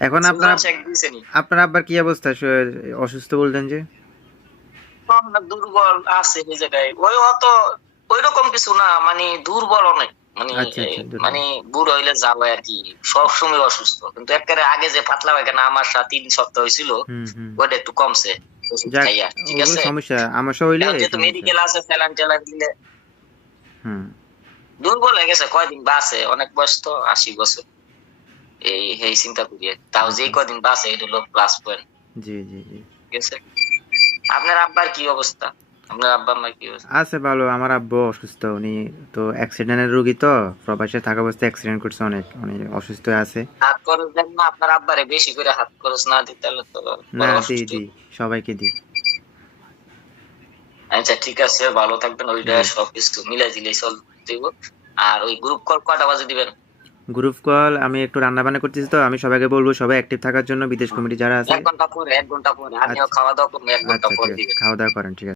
এখন আপনার সুজন শেখ দিছেনি। আপনার আব্বার কি অবস্থা? অসুস্থ বললেন যে? আমরা দুর্বল আছে এই জায়গায়। ওই অত ঐরকম কিছু না, মানে দুর্বল অনেক। মানে আচ্ছা, আচ্ছা, দুর্বল। মানে বুড়ো হইলে যা হয় আরকি। সবসময় অসুস্থ। কিন্তু এক্কারে আগে যে পাতলা পায়খানা আমার ৩ সপ্তাহ হইছিল, হুম, হুম। ওইটা একটু কমছে ওষুধ যাক, খাইয়া। ঠিক ওগুলো আছে? সমস্যা। আমাশা হইলে এখন এই যেহেতু সমস্যা। মেডিকেল আছে স্যালাইন-ট্যালাইন দিলে হুম। দুর্বল হয়ে গেছে, কয়দিন বাঁচে। অনেক বয়স তো ৮০ বছর। এই চিন্তা করি। তাও যেই আচ্ছা। কয়দিন বাঁচে এটা হলো প্লাস পয়েন্ট। জি, জি, জি। ঠিক আছে? আপনার আব্বার কি অবস্থা? আপনার আব্বা-আম্মার কি অবস্থা? আছে ভালো। আমার আব্বু অসুস্থ। উনি তো অ্যাক্সিডেন্টের রোগী তো। প্রবাসে থাকা অবস্থায় অ্যাক্সিডেন্ট করছে অনেক। উনি অসুস্থ আছে। হাত খরচ দেন না আপনার আব্বারে? বেশি করে হাত খরচ না দিতে তাহলে তো না, পরে দিই, অসুস্থ দিই। হইব। সবাইকে দিই। আচ্ছা ঠিক আছে, ভালো থাকবেন। ওইটা জি। সবকিছু মিলাই ঝিলাই চলতে হইব। আর ওই গ্রুপ কল কয়টা বাজে দিবেন? গ্রুপ কল আমি একটু রান্না-বান্না করতেছি তো। আমি সবাইকে বলব সবাই অ্যাক্টিভ থাকার জন্য বিদেশ কমিটি যারা আছে। ১ ঘন্টা পরে, ১ ঘন্টা পরে। আমিও আচ্ছা, খাওয়া-দাওয়া করব, ১ ঘন্টা আচ্ছা, ঠিক পরে আছে। দিবেন। খাওয়া-দাওয়া করেন। ঠিক আছে।